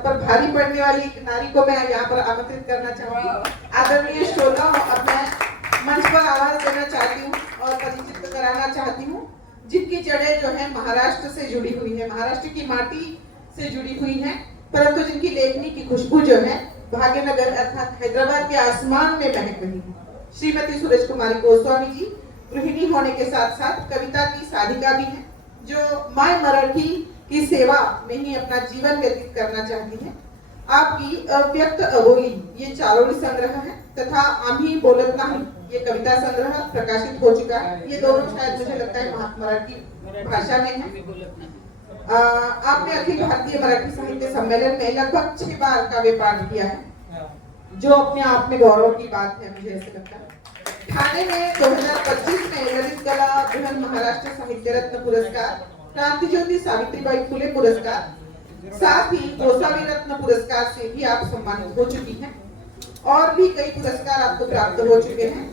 सब पर भारी पड़ने वाली एक नारी को मैं यहाँ पर आमंत्रित करना चाहूंगी। आदरणीय श्रोताओं, अब मैं मंच पर आवाज देना चाहती हूँ और परिचित कराना चाहती हूँ, जिनकी जड़ें जो है महाराष्ट्र से जुड़ी हुई है, महाराष्ट्र की माटी से जुड़ी हुई है, परंतु जिनकी लेखनी की खुशबू जो है भाग्यनगर अर्थात हैदराबाद के आसमान में महक रही है। श्रीमती सूरज कुमारी गोस्वामी जी गृहिणी होने के साथ साथ कविता की साधिका भी हैं, जो माय मराठी की सेवा में ही अपना जीवन व्यतीत करना चाहती हैं। आपकी अव्यक्त अबोली ये चारोळी संग्रह है तथा आम्ही बोलत नाही ये कविता संग्रह प्रकाशित हो चुका है। ये दोनों शायद मुझे लगता है मराठी भाषा में है। आपने अखिल भारतीय मराठी साहित्य सम्मेलन में लगभग 6 बार काव्य पाठ किया है, जो अपने आप में गौरव की बात है, मुझे ऐसा लगता है। ठाणे में 2025 में ललित कला बृहन महाराष्ट्र साहित्य रत्न पुरस्कार, क्रांति ज्योति सावित्रीबाई फुले पुरस्कार, साथ ही गोसावी रत्न पुरस्कार से भी आप सम्मानित हो चुकी हैं और भी कई पुरस्कार आपको प्राप्त हो चुके हैं।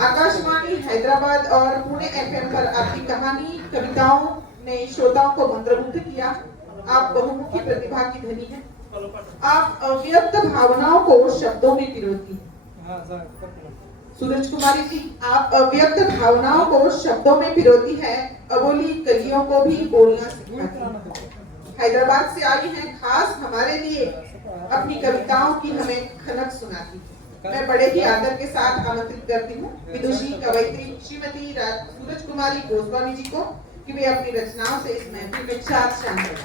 आकाशवाणी हैदराबाद और पुणे एफएम पर आपकी कहानी कविताओं ने श्रोताओं को मंत्रमुग्ध किया। आप बहुमुखी प्रतिभा की धनी हैं। आप अव्यक्त भावनाओं को शब्दों में पिरोती हैं। सूरज कुमारी जी, आप अव्यक्त भावनाओं को शब्दों में पिरोती है, अबोली कलियों को भी बोलना सिखाती है। हैदराबाद से आई हैं खास हमारे लिए, अपनी कविताओं की हमें खनक सुनाती है। मैं बड़े ही आदर के साथ आमंत्रित करती हूँ विदुषी कवयित्री श्रीमती सूरज कुमारी गोस्वामी जी को कि वे अपनी रचनाओं से इस महफिल में शामिल हों।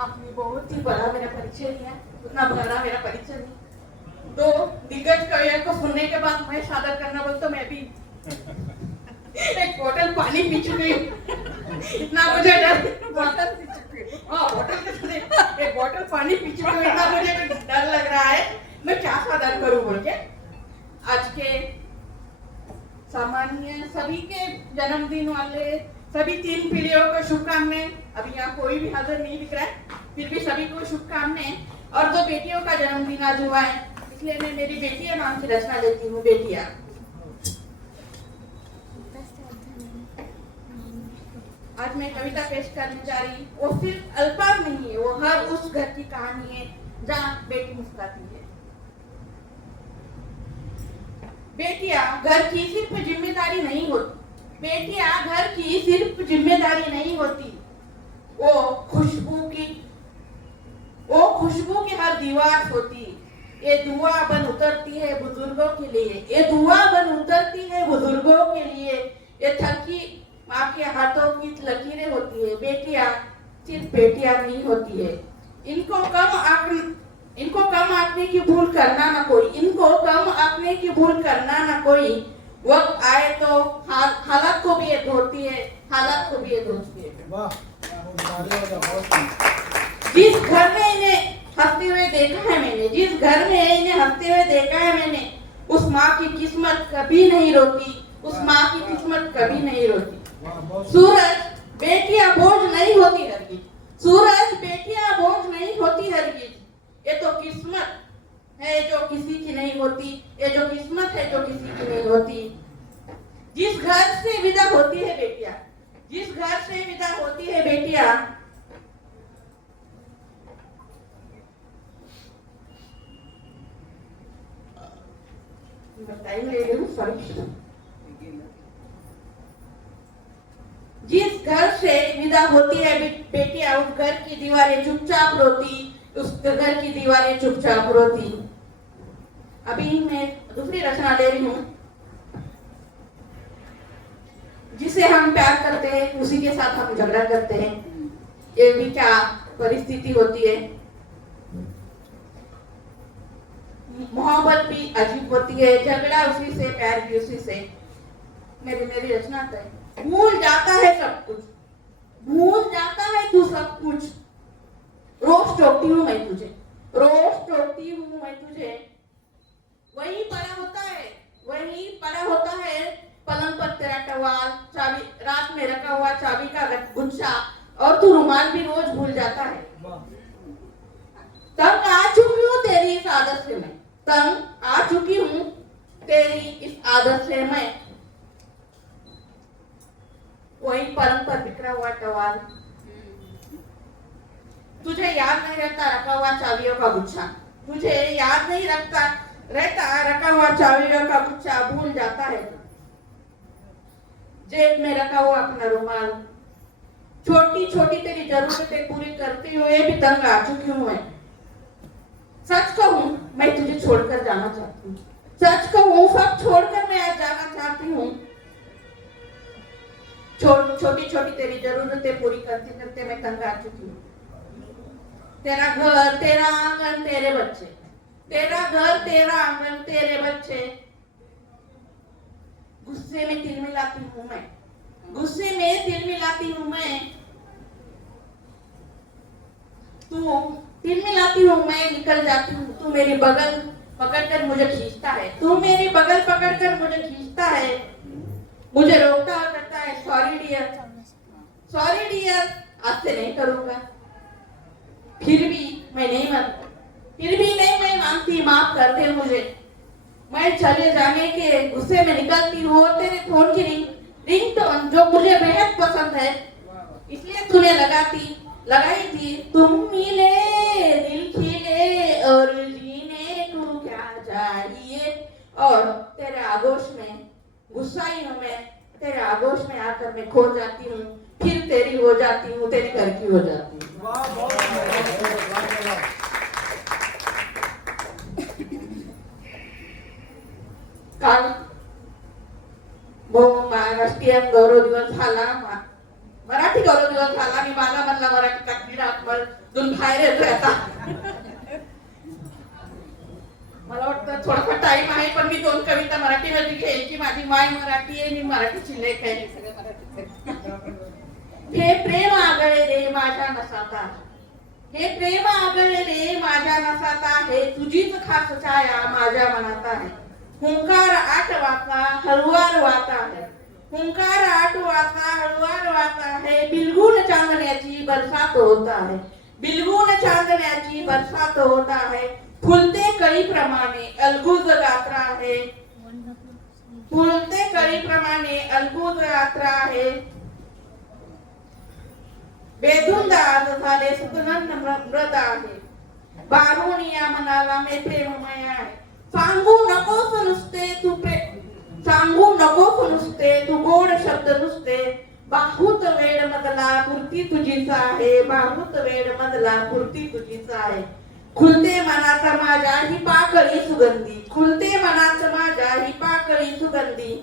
आपने बहुत ही बड़ा मेरा परिचय दिया, उतना बड़ा मेरा परिचय नहीं। दो दिग्गज कवियों को सुनने के बाद मैं सादर करना बोल तो मैं भी एक बोतल पानी पी चुकी हूँ। इतना मुझे डर, बोतल पी चुकी हूँ, एक बोतल पानी पी चुकी हूँ, इतना मुझे डर लग रहा है मैं क्या सादर करूँ बोल के। आज के सामान्य सभी के जन्मदिन वाले सभी 3 पीढ़ियों को शुभकामनाएं। अभी यहाँ कोई भी हाजिर नहीं दिख रहा है, फिर भी सभी को शुभकामनाएं। और 2 बेटियों का जन्मदिन आज हुआ है, इसलिए मैं मेरी बेटिया नाम की रचना लेती हूँ। बेटिया, आज मैं कविता पेश करने जा रही। वो सिर्फ अल्पाज नहीं है, वो हर उस घर की कहानी है जहाँ बेटी मुस्कुराती है। बेटियां घर की सिर्फ जिम्मेदारी नहीं होती, बेटियां घर की सिर्फ जिम्मेदारी नहीं होती, वो खुशबू की हर दीवार होती। ये दुआ बन उतरती है बुजुर्गों के लिए, ये दुआ बन उतरती है बुजुर्गों के लिए। ये थकी माँ के हाथों की लकीरें होती है। बेटियां सिर्फ बेटियां नहीं होती है, इनको कम आंकने की भूल करना ना कोई, इनको कम आंकने की भूल करना ना कोई। वक्त आए तो हालात को भी ये धोती है, हालात को भी ये धोती है। जिस घर में इन्हें हंसते हुए देखा है मैंने, जिस घर में इन्हें हंसते हुए देखा है मैंने, उस माँ की किस्मत कभी नहीं रोती, उस माँ की किस्मत कभी नहीं रोती। सूरज बेटियां बोझ नहीं होती हरगिज, सूरज बेटियां बोझ नहीं होती हरगिज। ये तो किस्मत है जो किसी की नहीं होती, ये जो किस्मत है जो किसी की नहीं होती। जिस घर से विदा होती है बेटियां, जिस घर से विदा होती है बेटियां, टाइम ले रही हूँ, सॉरी। जिस घर से विदा होती है बेटियां, उस घर की दीवारें चुपचाप रोती, उस घर की दीवारें चुपचाप रोती। अभी मैं दूसरी रचना ले रही हूँ। जिसे हम प्यार करते हैं उसी के साथ हम झगड़ा करते हैं, ये भी क्या परिस्थिति होती है। मोहब्बत भी अजीब होती है, झगड़ा उसी से, प्यार भी उसी से। मेरी रचना है। भूल जाता है सब कुछ, भूल जाता है तू सब कुछ, रोज टोकती हूँ मैं तुझे, रोज टोकती हूँ मैं तुझे। वही पड़ा होता है, वही पड़ा होता है पलंग पर तेरा टवाल, चाबी रात में रखा हुआ चाबी का गुच्छा, और तू रुमाल भी रोज भूल जाता है। तंग आ चुकी हूँ तेरी इस आदत से मैं, तंग आ चुकी हूँ तेरी इस आदत से मैं। वही पलंग पर बिखरा हुआ टवाल, तुझे याद नहीं रहता रखा हुआ चाबियों का गुच्छा, तुझे याद नहीं रहता रखा हुआ चाबियों का गुच्छा, भूल जाता है जेब में रखा हुआ अपना रुमाल। छोटी छोटी तेरी जरूरतें पूरी करते हुए भी तंग आ चुकी हूँ मैं। सच कहूँ मैं तुझे छोड़कर जाना चाहती हूँ, सच कहूँ सब छोड़कर मैं आज जाना चाहती हूँ। छोटी छोटी तेरी जरूरतें पूरी करते करते मैं तंग आ चुकी हूँ। तेरा घर तेरा आंगन तेरे बच्चे, तेरा घर तेरा आंगन तेरे बच्चे। गुस्से में तिल मिलाती हूँ मैं, गुस्से में तिल मिलाती हूँ मैं, तू तिल मिलाती हूँ मैं, निकल जाती हूँ। तू मेरी बगल पकड़कर मुझे खींचता है, तू मेरी बगल पकड़कर मुझे खींचता है, मुझे रोकता और कहता है सॉरी डियर, सॉरी डियर, आज से नहीं करूंगा। फिर भी मैं नहीं मानती, फिर भी नहीं मैं मानती, माफ कर दे मुझे। मैं चले जाने के गुस्से में निकलती हूँ। तेरे फोन की रिंगटोन जो मुझे बेहद पसंद है, इसलिए तूने लगाई थी। तुम मिले दिल खिले और जीने को क्या चाहिए। और तेरे आगोश में गुस्साई हूँ मैं, तेरे आगोश में आकर मैं खो जाती हूँ, फिर तेरी हो जाती हूँ, तेरी घर की हो जाती हूँ। काल राष्ट्रीय गौरव दिवस झाला, मराठी गौरव दिवस झाला आणि माझा मधला मराठीचा क्रीडातून बाहेर येतोय आता। मला वाटतं थोडासा टाइम आहे, पण मी 2 कविता मराठीमध्ये घ्यायची। माझी माय मराठी आहे, मी मराठीची लेख आहे, सगळे मराठीचे। हे प्रेम आगळे रे माझ्या नसाता, हे प्रेम आगळे रे माझ्या नसाता, हे तुझीच खास छाया माझ्या मनात आहे। हुंकार आठवाचा हळुवार वाता है, हुंकार आठवाचा हळुवार वाता है, बिलगुन चांदण्याची बरसात होता है, बिलगुन चांदण्याची बरसात होता है। फुलते कळीप्रमाणे अलगुज गात्रा है, फुलते कळीप्रमाणे अलगुज गात्रा है। बेधुंद आज झाले सुगंध मृद आहे, बारुणिया मनाला मे प्रेममय आहे। सांगू नकोस नुसते तू सांगू नकोस नुसते तू गोड शब्द नुसते, बाहुत वेळ मधला पुरती तुझीच आहे, बाहुत वेळ मधला पुरती तुझीच आहे। खुलते मनाचा माझ्या ही पाकळी सुगंधी, खुलते मनाचा माझ्या ही पाकळी सुगंधी।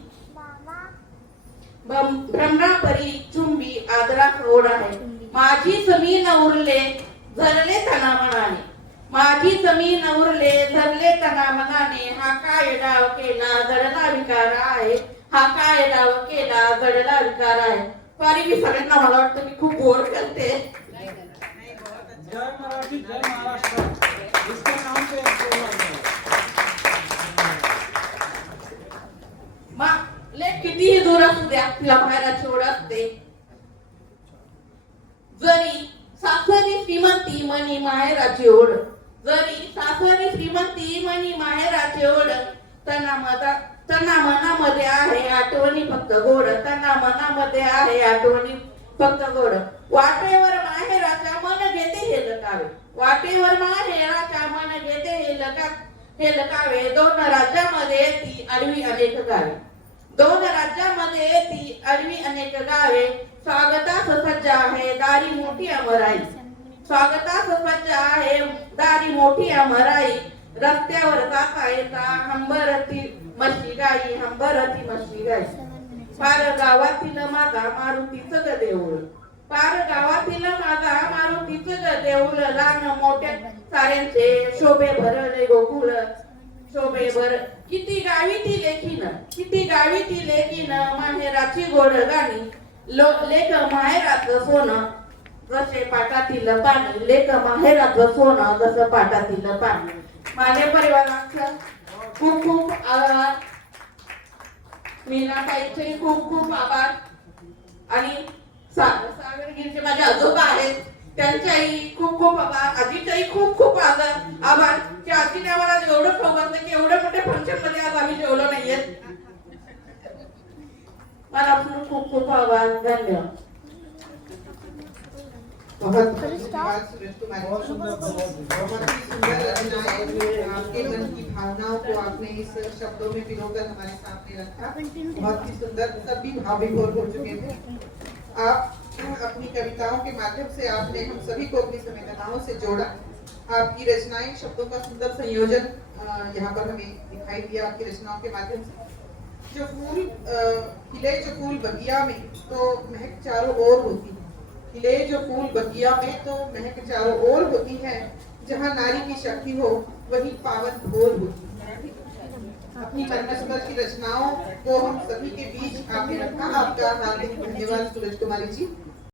भ्रमरापरी चुंबी आदरा ओढ आहे, माझी जमीन उरले झरले तना मनाने, माझी जमीन उरले धरले तना मनाने। हा काय डाव केला जडला विकार आहे, हा काय डाव केला जडला विकार आहे। सॉरी मी सगळ्यांना, मला वाटतं मी खूप बोर करते। जय मराठी जय महाराष्ट्र, इसके नाम पे एक लेख कितीही दूर असू द्या, तिला बाहेरची ओढ असते। जरी सासरी श्रीमंती मनी माहेराची ओढ, जरी सासरी श्रीमंती मनी माहेराची ओढ, तना मनामध्ये आहे आठवणी फक्त गोड, तना मनामध्ये आहे आठवणी फक्त गोड। वाटेवर माहेराच्या मन घेते हे लकावे, वाटेवर माहेराच्या मन घेते हे लकावे। 2 राज्यामध्ये ती आडवी अनेक गावे, 2 राज्यामध्ये ती आडवी अनेक गावे। स्वागतास सज्ज आहे दारी मोठी अमराई, स्वागतास सज्ज आहे दारी मोठी अमराई। रस्त्यावर जाता येता हंबरती म्हशी गाई, हंबरती म्हशी गाई। पार गावातील माझा मारुतीचं ग देऊळ, पार गावातील माझा मारुतीचं ग देऊळ। लहान मोठ्या साऱ्यांचे शोभे भरले गोकुळ, शोभे भर किती गावी ती लेखीन, किती गावी ती लेखीन। माहेराची गोड गाणी लेख माहेराचं सोनं जसे पाटातील पाणी, लेख माहेराचं सोनं जसं पाटातील पाणी। माझ्या परिवाराचं खूप खूप आभार, मीनाताईचे खूप खूप आभार, आणि सागरगिरीचे माझे आजोबा आहेत त्यांच्याही खूप खूप आभार, आजीच्याही खूप खूप आभार की आजीने आम्हाला एवढं खावलं की एवढ्या मोठ्या फंक्शन मध्ये आज आम्ही जेवलो नाहीये। मला खूप खूप आभार, धन्यवाद। बहुत धन्यवाद सूरज कुमारी बहुत जी। सुंदर, बहुत ही सुंदर रचनाएं, आपके मन की भावनाओं को आपने इस शब्दों में पिरोकर हमारे सामने रखा। बहुत ही सुंदर, सभी भावविभोर हो चुके थे। आप अपनी कविताओं के माध्यम से आपने हम सभी को अपनी संवेदनाओं से जोड़ा। आपकी रचनाएं, शब्दों का सुंदर संयोजन यहाँ पर हमें दिखाई दिया आपकी रचनाओं के माध्यम से। जो फूल खिले जो फूल बगिया में तो महक चारों ओर होती है। खिले जो फूल बगिया में तो महक चारों ओर होती है। जहाँ नारी की शक्ति हो वही पावन भोर होती है। अपनी मनमस्मर की रचनाओं को हम सभी के बीच आपने रखा। आपका हार्दिक धन्यवाद सूरज कुमारी जी।